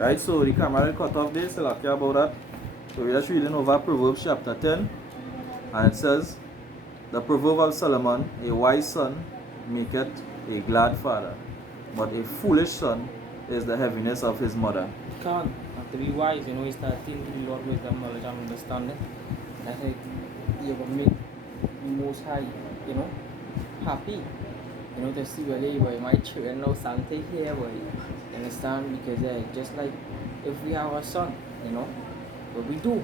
Right, so the camera will cut off this, so I care about that. So we're just reading over Proverbs chapter 10, and it says, the proverb of Solomon, a wise son maketh a glad father, but a foolish son is the heaviness of his mother. Can't. Have to be wise, you know, it's that thing to the Lord wisdom, knowledge, and understanding. That's like you will make the most high, you know, happy. You know, to see whether my children know something here, boy. You understand? Because just like if we have a son, you know, but we do,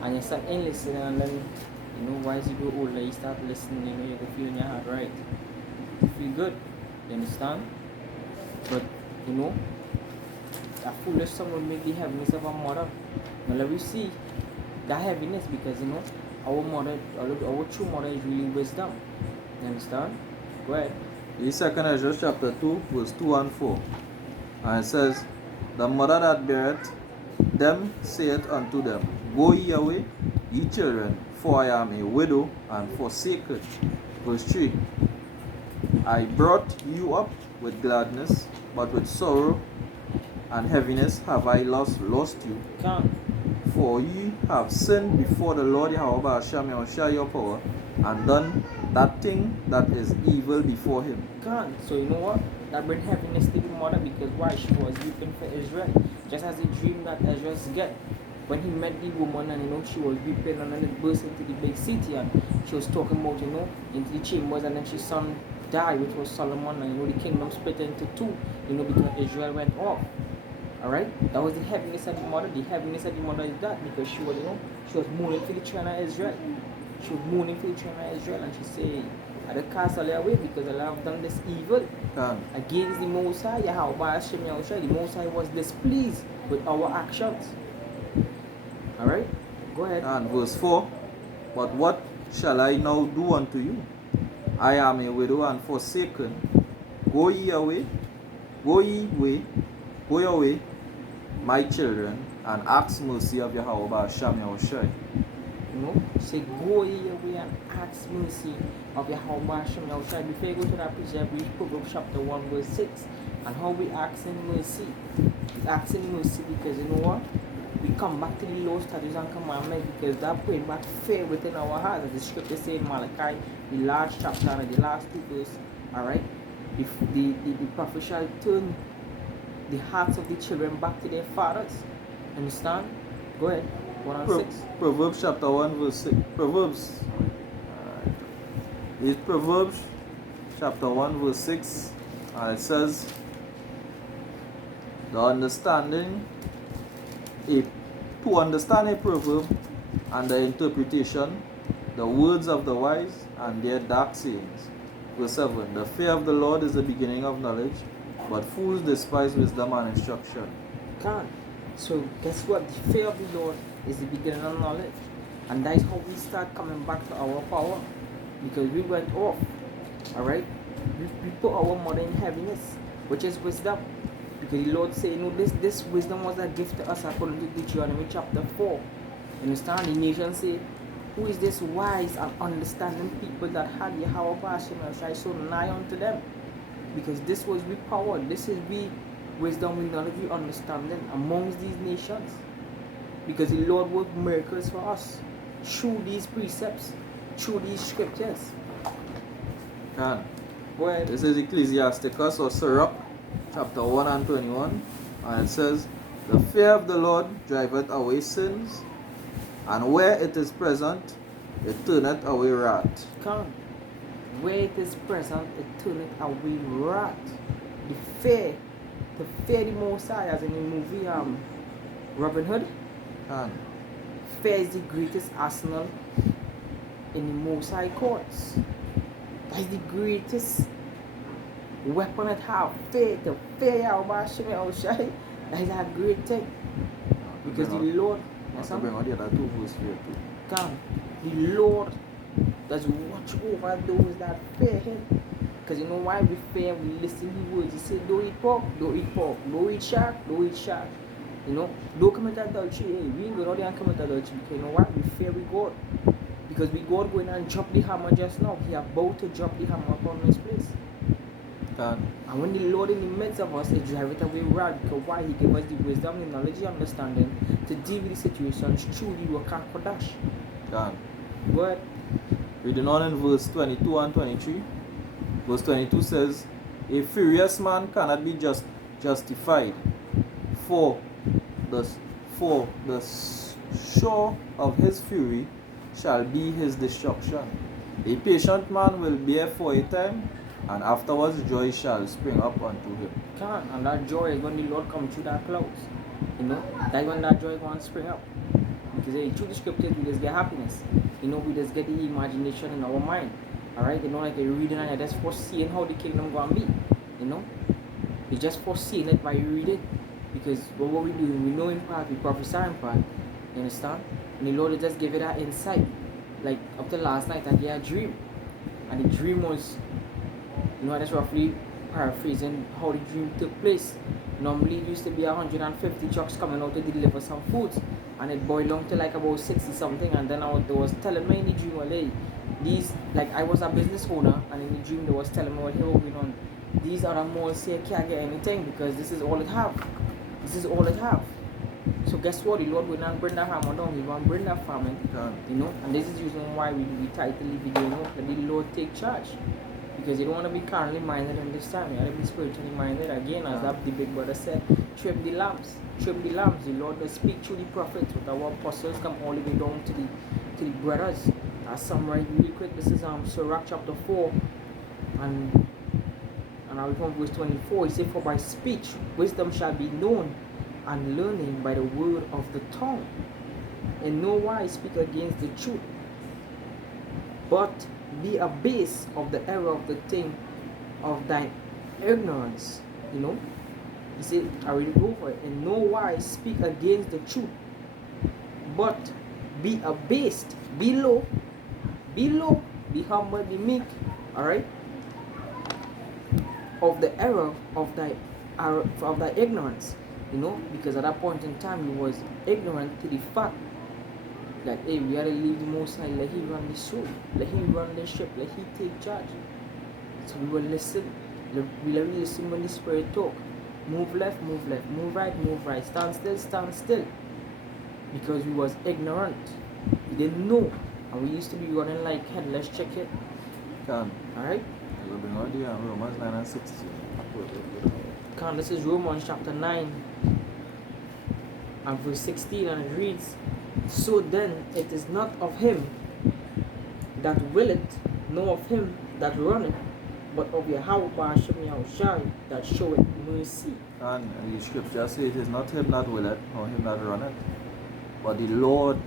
and your son ain't listening, and then you know, why as you grow older, you start listening, you know, you can feel in your heart, right? You feel good, you understand? But you know, a foolish son will make the heaviness of our mother. Now let we see that heaviness because you know our mother, our true mother is really wisdom. You understand? Go ahead. In 2 Ezra chapter 2, verse 2 and 4. And it says, the mother that beareth them saith unto them, go ye away, ye children, for I am a widow and forsaken. Verse 3. I brought you up with gladness, but with sorrow and heaviness have I lost you. Can't. For ye have sinned before the Lord Yahweh Hashem Yahushua your power, and done that thing that is evil before him. Can't. So you know what? That bring heaviness to the mother because why? She was weeping for Israel. Just as a dream that Ezra get. When he met the woman and you know she was weeping and then it burst into the big city and she was talking about, you know, into the chambers and then she son died, which was Solomon, and you know the kingdom split into two, you know, because Israel went off. Alright? That was the heaviness of the mother. The heaviness of the mother is that because she was, you know, she was mourning for the children of Israel. She was mourning for the children of Israel and she said, I don't cast all away because I have done this evil against the Most High. The Most High was displeased with our actions. Alright? Go ahead. And verse 4. But what shall I now do unto you? I am a widow and forsaken. Go your way, my children, and ask mercy of Yahweh Hashem Yahushua. You know, say go your way and ask mercy of Yahweh Hashem Yahushua. Before you go to that preserve, read Proverbs chapter 1 verse 6. And how we asking mercy. We're asking mercy because you know what? We come back to the law, statutes, and commandments because that bring back fear within our hearts. As the scripture says in Malachi, the last chapter and the last two verses. Alright? If the prophet shall turn the hearts of the children back to their fathers. Understand? Go ahead. 1 and 6. Proverbs chapter 1 verse 6. Proverbs. It's Proverbs chapter 1 verse 6. And it says, to understand a proverb and the interpretation, the words of the wise and their dark sayings. Verse 7. The fear of the Lord is the beginning of knowledge, but fools despise wisdom and instruction. God. So guess what? The fear of the Lord is the beginning of knowledge. And that is how we start coming back to our power. Because we went off. Alright? We put our mother in heaviness, which is wisdom. Because the Lord said, you know, this wisdom was a gift to us according to Deuteronomy chapter 4. You understand? The nation say, who is this wise and understanding people that had Yahweh Hashem Yahushua so nigh unto them? Because this was we power. This is we wisdom, we knowledge, we understanding amongst these nations. Because the Lord worked miracles for us through these precepts, through these scriptures. Can. Go ahead. This is Ecclesiasticus or Sirach, chapter 1 and 21. And it says, the fear of the Lord driveth away sins, and where it is present, it turneth away wrath. Come. Where it is present, it turneth away wrath. The fear the Most High, as in the movie Robin Hood. Fear is the greatest arsenal in the Most High courts. That is the greatest weapon it have. Fear, to fear Yahweh Hashem Yahushua. That is a great thing. Because the Lord, come, the Lord does watch over those that fear Him. Because you know why we fear? We listen to the words. He said, don't eat pork, don't eat pork. Don't eat shark, don't eat shark. You know, don't commit adultery. Hey, we ain't going out there and commit adultery. Because you know what? We fear we God. Because we God going and drop the hammer just now. He about to drop the hammer upon this place. And when the Lord in the midst of us, it drive it away wrath. Because why? He gave us the wisdom, the knowledge, the understanding to deal with the situations truly we can kodash. But reading on in verse 22 and 23. Verse 22 says, a furious man cannot be justified, for the shore of his fury shall be his destruction. A patient man will bear for a time, and afterwards joy shall spring up unto him. And that joy is when the Lord comes through that clouds. That's when that joy is going to spring up. Because through the scriptures we just get happiness. We just get the imagination in our mind. Alright, like you're reading and you're just foreseeing how the kingdom gonna be. You're just foreseeing it by reading. Because what we do, we know in part, we prophesy in part. You understand? And the Lord will just give you that insight. Like up to last night I get a dream. And the dream was, I just roughly paraphrasing how the dream took place. Normally it used to be 150 trucks coming out to deliver some foods. And it boiled down to like about 60 something. And then I was telling me in the dream, well, hey, these, like I was a business owner, and in the dream they was telling me what here going on. These other malls here can't get anything because this is all it have. This is all it have. So guess what? The Lord will not bring that hammer down. He won't bring that famine. And this is the reason why we title the video, let the Lord take charge. Because you don't want to be carnally minded in this time. You have to be spiritually minded. Again, as that the big brother said, trim the lamps. Trim the lamps. The Lord will speak through the prophets with our apostles come all the way down to the brothers. I'll summarize really quick. This is Sirach chapter 4 and I will come verse 24. He said, for by speech wisdom shall be known, and learning by the word of the tongue. In no wise speak against the truth, but be abased of the error of the thing of thine ignorance. He said, I really go for it. In no wise speak against the truth, but be abased, be low, be humble, be meek, alright, of the error of thy ignorance. Because at that point in time he was ignorant to the fact that hey, we gotta leave the Most High, let He run the show, let He run the ship, let He take charge. So we will listen. We will listen when the Spirit talk. Move left, move right, stand still. Because we was ignorant. We didn't know. And we used to be running like headless chicken. Alright? We'll bring out the Romans 9 and 16. This is Romans chapter 9 and verse 16, and it reads, so then it is not of him that willeth, nor of him that runneth, but of Yahweh that showeth mercy. And the scripture says it is not him that willeth, nor him that runneth, but the Lord,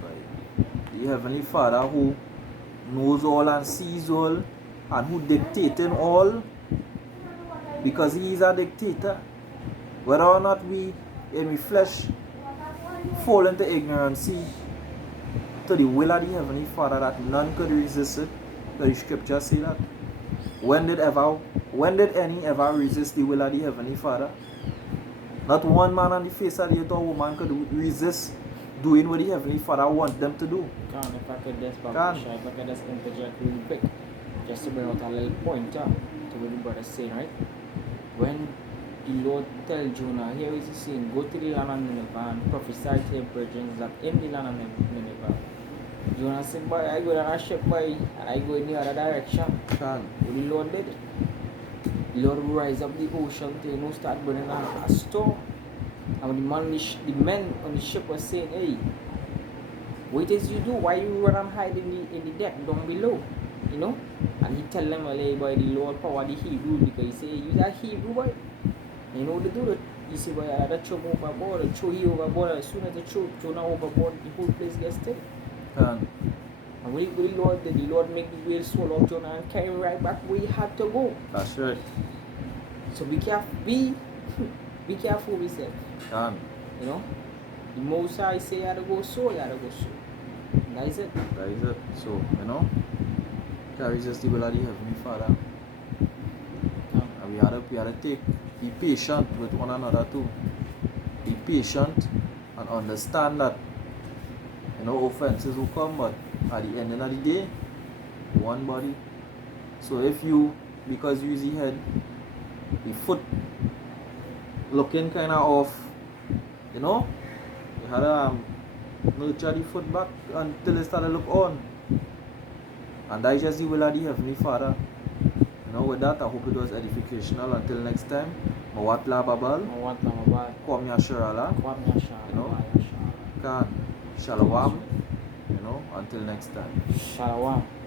the Heavenly Father, who knows all and sees all, and who dictating all, because He is a dictator. Whether or not we in the flesh fall into ignorance to the will of the Heavenly Father, that none could resist it. The scripture say that. When did any ever resist the will of the Heavenly Father? Not one man on the face of the earth or woman could resist doing what the Heavenly Father wants them to do. If I could just interject really quick, just to bring out a little pointer to what the brother is saying, right? When the Lord tell Jonah, here is he saying, go to the land of Nineveh and prophesy to your brethren that in the land of Nineveh. Jonah said, boy, I go down a ship, boy, and I go in the other direction. What the Lord did? The Lord rise up the ocean to start burning a storm. And when the men on the ship were saying, hey, what is you do? Why you run and hide in the deck down below? And he tell them, well, hey, boy, the Lord power the Hebrew, because he say, you are Hebrew, boy. You know they do it. You see, boy, I throw him overboard, throw you overboard. As soon as they throw Jonah overboard, the whole place gets still. And when the Lord did, the Lord make the whale swallow up Jonah and carry him right back where he had to go. That's right. So be careful, be careful with it. The Most High say you had to go so, you had to go so. That is it. So, can't resist the will of the Heavenly Father. And we had to be patient with one another too. Be patient and understand that offenses will come, but at the end of the day, one body. So if you, because you is the head, the foot looking kind of off, you know. You had to nurture the foot back until it started to look on. And that is just the will of the Heavenly Father. You know, with that, I hope it was educational. Until next time, Mawatla Babal, Kwamya Shirala, you know, Khan, Shalawam, you know, until next time. Shalom.